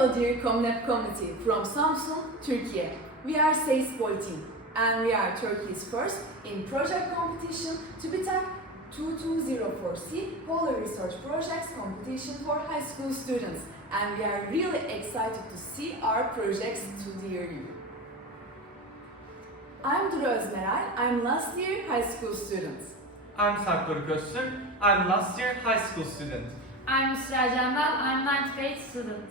Hello dear COMNAP community from Samsun, Turkey. We are Seismic team and we are Turkey's first in project competition TÜBİTAK 2204C Polar Research Projects competition for high school students, and we are really excited to see our projects to near you. I'm Duru Özmeray, I'm last year high school student. I'm Sarp Köstür, I'm last year high school student. I'm Sıra Candal, I'm 9th grade student.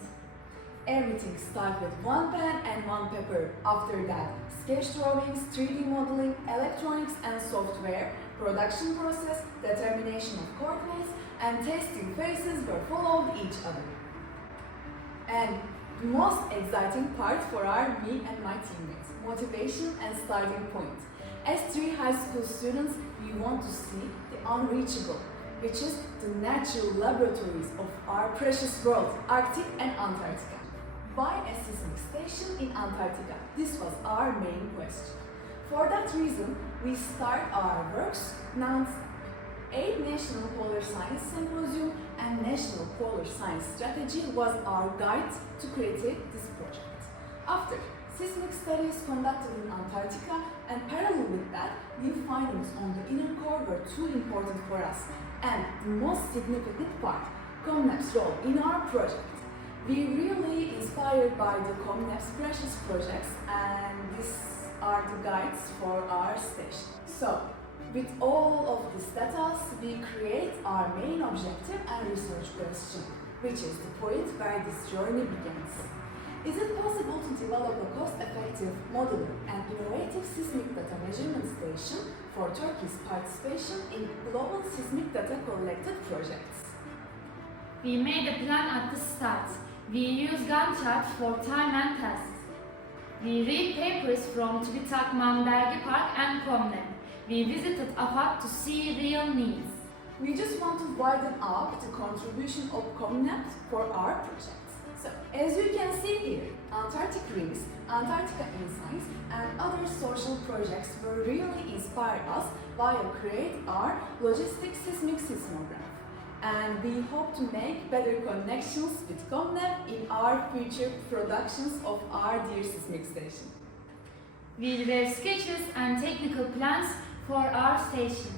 Everything starts with one pen and one paper. After that, sketch drawings, 3D modeling, electronics and software, production process, determination of coordinates, and testing phases were followed each other. And the most exciting part for me and my teammates, motivation and starting point. As 3 high school students, we want to see the unreachable, which is the natural laboratories of our precious world, Arctic and Antarctica. Why a seismic station in Antarctica? This was our main question. For that reason, we start our works, announced 8 National Polar Science Symposium and National Polar Science Strategy was our guide to create this project. After seismic studies conducted in Antarctica and parallel with that, new findings on the inner core were too important for us. And the most significant part, COMNAP's role in our project. We really inspired by the COMNAP's precious projects, and these are the guides for our station. So, with all of these data, we create our main objective and research question, which is the point where this journey begins. Is it possible to develop a cost-effective, modular and innovative seismic data measurement station for Turkey's participation in global seismic data collected projects? We made a plan at the start. We used Gantt charts for time and tests. We read papers from TÜBİTAK Dergi Park and COMNAP. We visited AFAD to see real needs. We just want to widen up the contribution of COMNAP for our projects. So, as you can see here, Antarctic Rings, Antarctica Insights and other social projects will really inspire us while create our logistic seismic seismograph. And we hope to make better connections with COMNAP in our future productions of our dear seismic station. We wrote sketches and technical plans for our station.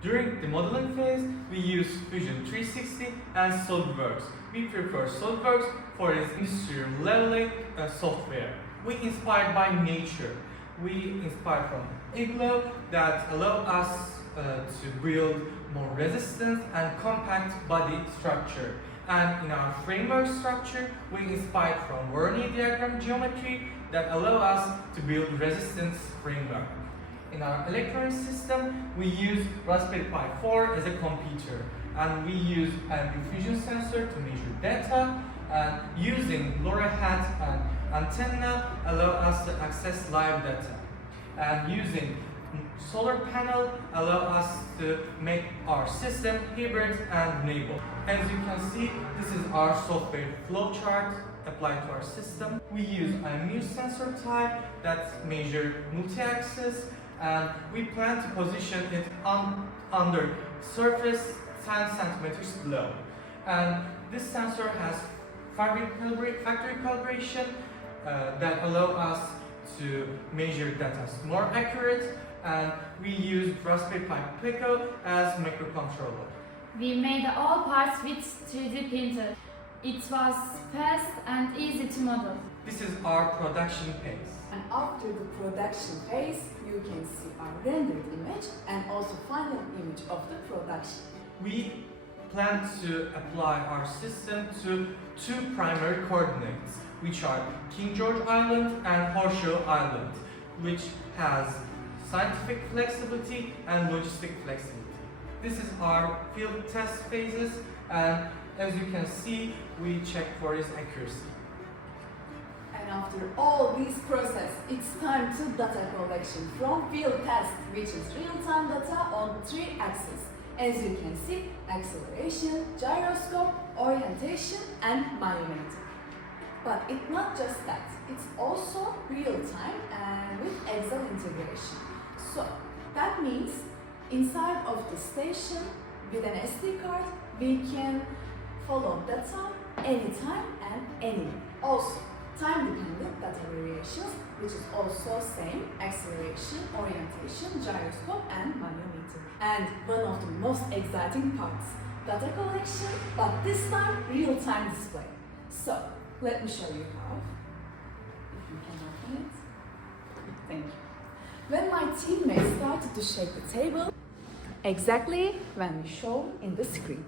During the modeling phase, we use Fusion 360 and SolidWorks. We prefer SolidWorks for its industrial leveling software. We inspired by nature. We inspired from igloo that allow us to build more resistant and compact body structure. And in our framework structure, we inspired from Voronoi diagram geometry that allow us to build resistance framework. In our electronic system, we use Raspberry Pi 4 as a computer, and we use an diffusion sensor to measure data, and using LoRa hat and antenna allow us to access live data, and using solar panel allow us to make our system hybrid and renewable. As you can see, this is our software flowchart applied to our system. We use a new sensor type that measure multi-axis, and we plan to position it under surface 10 centimeters below. And this sensor has factory calibration that allow us to measure data more accurate, and we use Raspberry Pi Pico as microcontroller. We made all parts with 3D printer. It was fast and easy to model. This is our production phase. And after the production phase, you can see our rendered image and also final image of the production. We plan to apply our system to 2 primary coordinates, which are King George Island and Horseshoe Island, which has scientific flexibility and logistic flexibility. This is our field test phases, and as you can see, we check for its accuracy. And after all this process, it's time to data collection from field test, which is real-time data on 3 axes. As you can see, acceleration, gyroscope, orientation and myometer. But it's not just that, it's also real-time and with Excel integration. So, that means inside of the station with an SD card, we can follow data anytime and anywhere. Also, time-dependent data variations, which is also same, acceleration, orientation, gyroscope, and magnetometer. And one of the most exciting parts, data collection, but this time real-time display. So, let me show you how. If you can open it. Thank you. When my teammates started to shake the table, exactly when we show in the screen.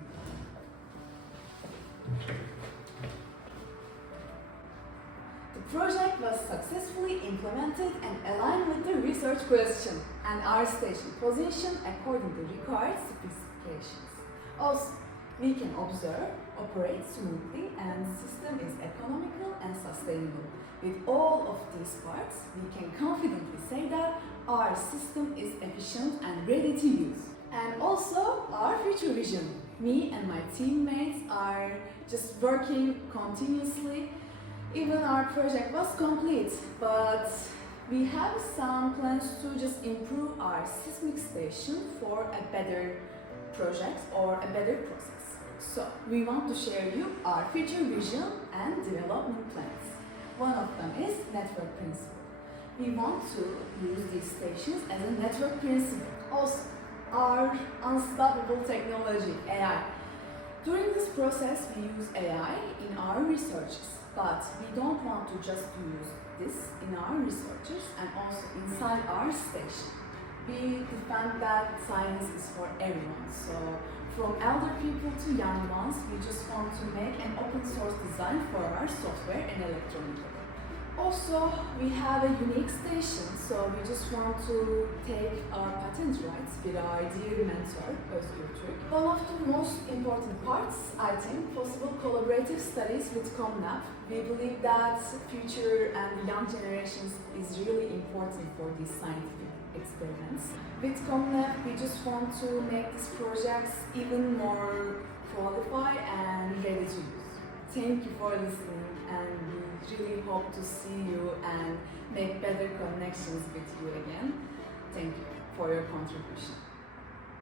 The project was successfully implemented and aligned with the research question and our station position according to required specifications. Also, we can observe, operate smoothly, and the system is economical and sustainable. With all of these parts, we can confidently say that our system is efficient and ready to use. And also, our future vision. Me and my teammates are just working continuously. Even our project was complete, but we have some plans to just improve our seismic station for a better project or a better process. So, we want to share you our future vision and development plans. One of them is network principle. We want to use these stations as a network principle. Also, our unstoppable technology, AI. During this process, we use AI in our researches, but we don't want to just use this in our researches and also inside our station. We defend that science is for everyone, so from elder people to young ones, we just want to make an open source design for our software and electronic. Also, we have a unique station, so we just want to take our patent rights with our dear mentor, Özgür Türk. One of the most important parts, I think, possible collaborative studies with COMNAP. We believe that future and young generations is really important for these scientific experiments. With COMNAP, we just want to make these projects even more qualified and ready to use. Thank you for listening, and we really hope to see you and make better connections with you again. Thank you for your contribution.